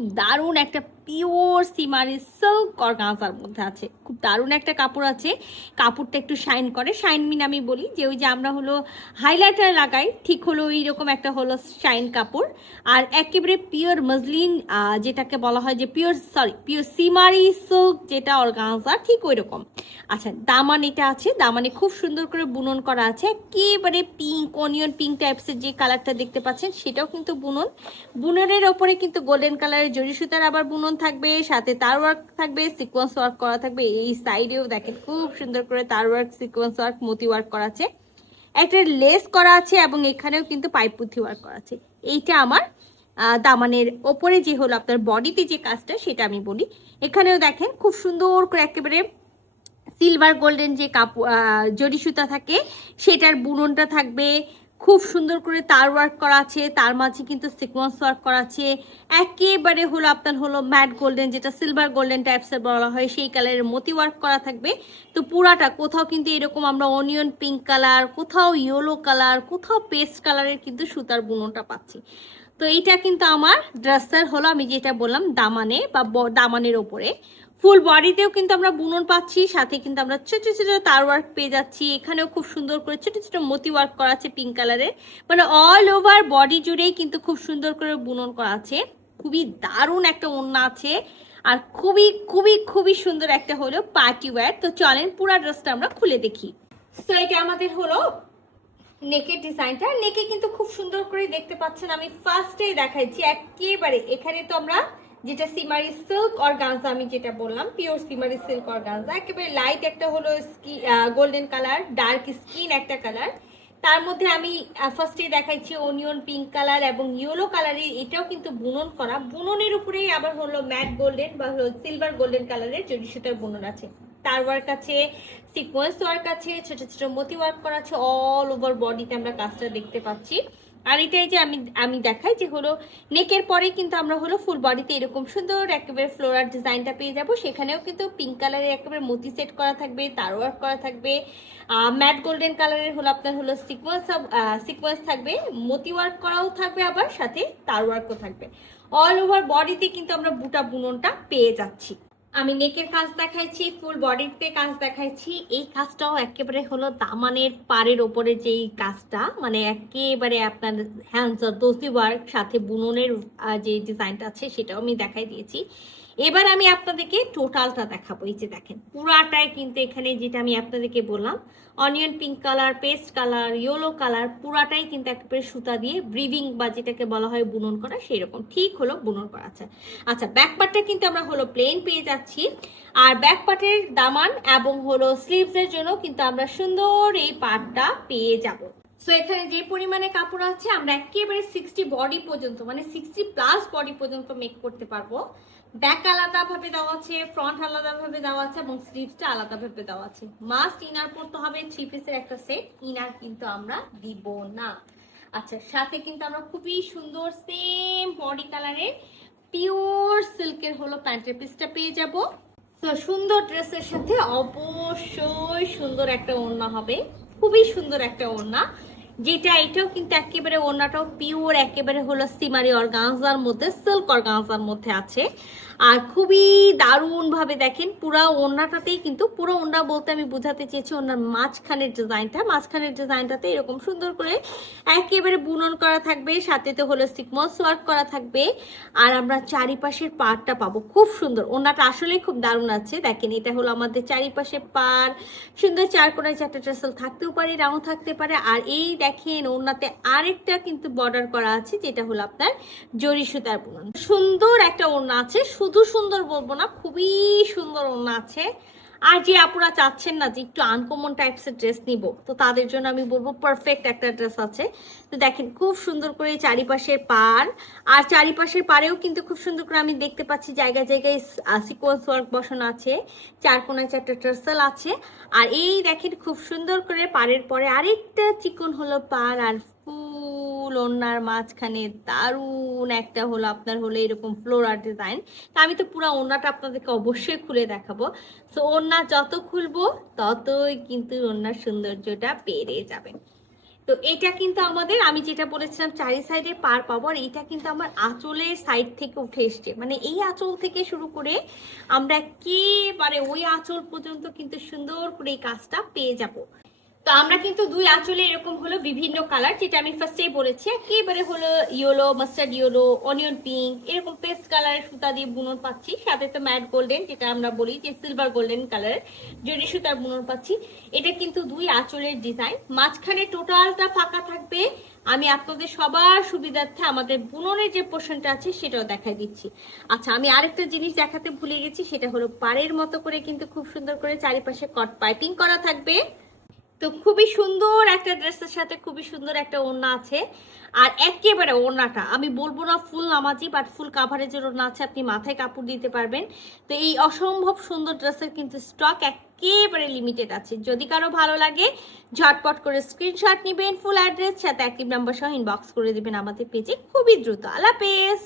খুব দারুণ একটা পিওর সিমারি সিল্ক অর্গানজার মধ্যে আছে। খুব দারুণ একটা কাপড় আছে, কাপড়টা একটু শাইন করে। শাইন মিন আমি বলি যে ওই যে আমরা হলো হাইলাইটার লাগাই, ঠিক হলো এইরকম একটা হলো শাইন কাপড়। আর একেবারে পিওর মজলিন, যেটাকে বলা হয় যে পিওর সিমারি সিল্ক যেটা অর্গানজা, ঠিক ওই রকম। আচ্ছা, দামান এটা আছে, দামানে খুব সুন্দর করে বুনন করা আছে, একেবারে পিঙ্ক, অনিয়ন পিঙ্ক টাইপসের যে কালারটা দেখতে পাচ্ছেন সেটাও কিন্তু বুনন। বুননের ওপরে কিন্তু গোল্ডেন কালারের জরি সুতার আবার বুনন থাকবে, সাথে তার ওয়ার্ক থাকবে, সিকোয়েন্স ওয়ার্ক করা থাকবে। এই সাইডেও দেখেন খুব সুন্দর করে তার ওয়ার্ক, সিকোয়েন্স ওয়ার্ক, মতি ওয়ার্ক করা আছে, একটা লেস করা আছে এবং এখানেও কিন্তু পাইপুথি ওয়ার্ক করা আছে। এইটা আমার দামানের ওপরে যে হলো আপনার বডিতে যে কাজটা সেটা আমি বলি। এখানেও দেখেন খুব সুন্দর করে একেবারে সিলভার গোল্ডেন যে কাপড় জরি সুতা থাকে সেটার বুননটা থাকবে, খুব সুন্দর করে তার ওয়ার্ক করা আছে, তার মাঝে কিন্তু সিকোয়েন্স ওয়ার্ক করা আছে। একেবারে হলো আপনার হলো ম্যাট গোল্ডেন, যেটা সিলভার গোল্ডেন টাইপসের বলা হয়, সেই কালারের মতি ওয়ার্ক করা থাকবে। তো পুরাটা কোথাও কিন্তু এরকম আমরা অনিয়ন পিঙ্ক কালার, কোথাও ইয়েলো কালার, কোথাও পেস্ট কালারের কিন্তু সুতার বুননটা পাচ্ছি। তো এইটা কিন্তু আমার ড্রেসের হলো আমি যেটা বললাম দামানে বা দামানের ওপরে। ফুল বডিতেও কিন্তু আমরা বুনন পাচ্ছি, সাথে কিন্তু আমরা ছোট ছোট তার ওয়ার্ক পেয়ে যাচ্ছি। এখানেও খুব সুন্দর করে ছোট ছোট মতি ওয়ার্ক করা আছে পিঙ্ক কালারের, মানে অল ওভার বডি জুড়েই কিন্তু খুব সুন্দর করে বুনন করা আছে। খুবই দারুণ একটা ওড়না আছে, আর খুবই খুবই খুবই সুন্দর একটা হলো পার্টি ওয়্যার। তো চলেন পুরো ড্রেসটা আমরা খুলে দেখি। তো এটা আমাদের হলো নেকের ডিজাইনটা। নেকে কিন্তু খুব সুন্দর করে দেখতে পাচ্ছেন, আমি ফার্স্টেই দেখাইছি একেবারে। এখানে তো আমরা যেটা সিমারি সিল্ক অর্গানজা, আমি যেটা বললাম পিওর সিমারি সিল্ক অর্গানজা, একেবারে লাইট একটা হলো গোল্ডেন কালার, ডার্ক স্কিন একটা কালার, তার মধ্যে আমি ফার্স্টে দেখাইছি অনিয়ন পিঙ্ক কালার এবং ইয়েলো কালারের, এটাও কিন্তু বুনন করা। বুননের উপরেই আবার হলো ম্যাট গোল্ডেন বা হলো সিলভার গোল্ডেন কালারের জরি সুতার বুনন আছে, তার ওয়ার্ক আছে, সিকোয়েন্স ওয়ার্ক আছে, ছোট ছোট মতি ওয়ার্ক করা আছে, অল ওভার বডিতে আমরা কাজটা দেখতে পাচ্ছি। আর এটাই যে আমি দেখাই যে হলো নেকের পরে কিন্তু আমরা হলো ফুল বডিতে এরকম সুন্দর একেবারে ফ্লোরাল ডিজাইনটা পেয়ে যাব। সেখানেও কিন্তু পিঙ্ক কালারের একেবারে মতি সেট করা থাকবে, তার ওয়ার্ক করা থাকবে, ম্যাট গোল্ডেন কালারের হলো আপনার হলো সিকোয়েন্স থাকবে, মতি ওয়ার্ক করাও থাকবে, আবার সাথে তার ওয়ার্কও থাকবে। অল ওভার বডিতে কিন্তু আমরা বুটা বুননটা পেয়ে যাচ্ছি। আমি নেকের কাজ দেখাইছি, ফুল বডিতে কাজ দেখাইছি। এই কাজটাও একেবারে হলো দামানের পাড়ের ওপরে যেই কাজটা, মানে একেবারে আপনার হ্যান্ডস দোসি ওয়ার্ক সাথে বুননের যে ডিজাইনটা আছে সেটাও আমি দেখাই দিয়েছি। এবার আমি আপনাদেরকে টোটালটা দেখাবো। এই যে দেখেন পুরাটাই কিন্তু এখানে যেটা আমি আপনাদেরকে বললাম onion pink colour, paste colour, yellow colour, পুরাটাই কিন্তু একেবারে সুতা দিয়ে ব্রিভিং বা যেটাকে বলা হয় বুনন করা, সেই রকম ঠিক হলো বুনন করা আছে। আচ্ছা, ব্যাক পার্টটা কিন্তু আমরা হলো প্লেন পেয়ে যাচ্ছি, আর ব্যাক পার্টের দামান এবং হলো স্লিভস এর জন্য কিন্তু আমরা সুন্দর এই পার্টটা পেয়ে যাব। সো এখানে যে পরিমাণে কাপড় আছে আমরা একেবারে 60 বডি পর্যন্ত, মানে 60+ বডি পর্যন্ত মেক করতে পারবো। ব্যাক আলাদাভাবে দেওয়া আছে, ফ্রন্ট আলাদাভাবে দেওয়া আছে এবং স্লিভসটা আলাদাভাবে দেওয়া আছে। মাস্ট ইনার পরতে হবে, 3 পিসের একটা সেট, ইনার কিন্তু আমরা দিব না। আচ্ছা, সাথে কিন্তু আমরা খুবই সুন্দর সেম বডি কালারের পিওর সিল্কের হলো প্যান্টের পিসটা পেয়ে যাব। তো সুন্দর ড্রেসের সাথে অবশ্যই সুন্দর একটা ওড়না হবে, খুবই সুন্দর একটা ওড়না, যেটা এটাও কিন্তু একেবারে ওড়নাটাও পিওর একেবারে হলো সিমারি অর্গানজার মধ্যে, সিল্ক অর্গানজার মধ্যে আছে। আর খুবই দারুণ ভাবে দেখেন পুরো ওড়নাটাতেই কিন্তু, পুরো ওড়না বলতে আমি বোঝাতে চেয়েছি ওড়নার মাঝখানের ডিজাইনটাতে এরকম সুন্দর করে একেবারে বুনন করা থাকবে, সাথে তো হলো সিকোয়েন্স ওয়ার্ক করা থাকবে। আর আমরা চারিপাশের পাড়টা পাবো খুব সুন্দর। ওড়নাটা আসলে খুব দারুণ আছে, দেখেন এটা হলো আমাদের চারিপাশে পাড়, সুন্দর 4 কোণায় 4টা টাসেল থাকতেও পারে, রাউন্ড থাকতে পারে। আর এই দেখেন ওড়নাতে আরেকটা কিন্তু বর্ডার করা আছে, যেটা হলো আপনার জরি সুতার বুনন। সুন্দর একটা ওড়না আছে, শুধু সুন্দর বলবো না, খুবই সুন্দর ওড়না আছে। আর যে আপুরা চাচ্ছেন না যে একটু আনকমন টাইপসের ড্রেস নিব, তো তাদের জন্য আমি বলবো পারফেক্ট একটা ড্রেস আছে। তো দেখেন খুব সুন্দর করে চারিপাশের পাড়, আর চারিপাশের পাড়েও কিন্তু খুব সুন্দর করে আমি দেখতে পাচ্ছি জায়গায় জায়গায় সিকোয়েন্স ওয়ার্ক বসানো আছে, 4 কোণায় 4টা টার্সেল আছে। আর এই দেখেন খুব সুন্দর করে পাড়ের পরে আরেকটা চিকন হলো পাড়, আর ফুল ওড়নার মাঝখানে দারুণ একটা হলো আপনার হলো এরকম ফ্লোরাল ডিজাইন। তা আমি তো পুরো ওড়নাটা আপনাদেরকে অবশ্যই খুলে দেখাবো। তো ওড়না যত খুলবো ততই কিন্তু ওড়নার সৌন্দর্যটা বেড়ে যাবে। তো তো এটা কিন্তু আমাদের, আমি যেটা বলেছিলাম চারি সাইডে পার পাবো, আর এটা কিন্তু আমার আঁচলের সাইড থেকে উঠে এসছে, মানে এই আঁচল থেকে শুরু করে আমরা একেবারে ওই আঁচল পর্যন্ত কিন্তু সুন্দর করে এই কাজটা পেয়ে যাব। তো আমরা কিন্তু দুই আঁচলে এরকম হলো বিভিন্ন কালার, যেটা আমি ফার্স্টেই বলেছি, একেবারে হলো yellow, mustard yellow, onion pink, এরকম পেস্ট কালারের সুতা দিয়ে বুনন পাচ্ছি, সাথে তো ম্যাট গোল্ডেন, যেটা আমরা বলি যে সিলভার গোল্ডেন কালারের জরি সুতার বুনন পাচ্ছি। এটা কিন্তু দুই আঁচলের ডিজাইন, মাঝখানে টোটালটা ফাঁকা থাকবে। আমি আপনাদের সবার সুবিধার্থে আমাদের বুননের যে পোর্শনটা আছে সেটাও দেখাই দিচ্ছি। আচ্ছা, আমি আরেকটা জিনিস দেখাতে ভুলে গেছি, সেটা হলো পাড়ের মতো করে কিন্তু খুব সুন্দর করে চারিপাশে কট পাইপিং করা থাকবে। তো খুবই সুন্দর একটা ড্রেসের সাথে খুবই সুন্দর একটা ওড়না আছে। আর একেবারে ওড়নাটা আমি বলবো না ফুল নামাজি, বাট ফুল কাভারেজের ওড়না আছে, আপনি মাথায় কাপড় দিতে পারবেন। তো এই অসম্ভব সুন্দর ড্রেসের কিন্তু স্টক একেবারে লিমিটেড আছে। যদি কারো ভালো লাগে ঝটপট করে স্ক্রিনশট নেবেন, ফুল অ্যাড্রেস সাথে অ্যাক্টিভ নাম্বার সহ ইনবক্স করে দেবেন আমাদের পেজে খুবই দ্রুত। আল্লাহ হাফেজ।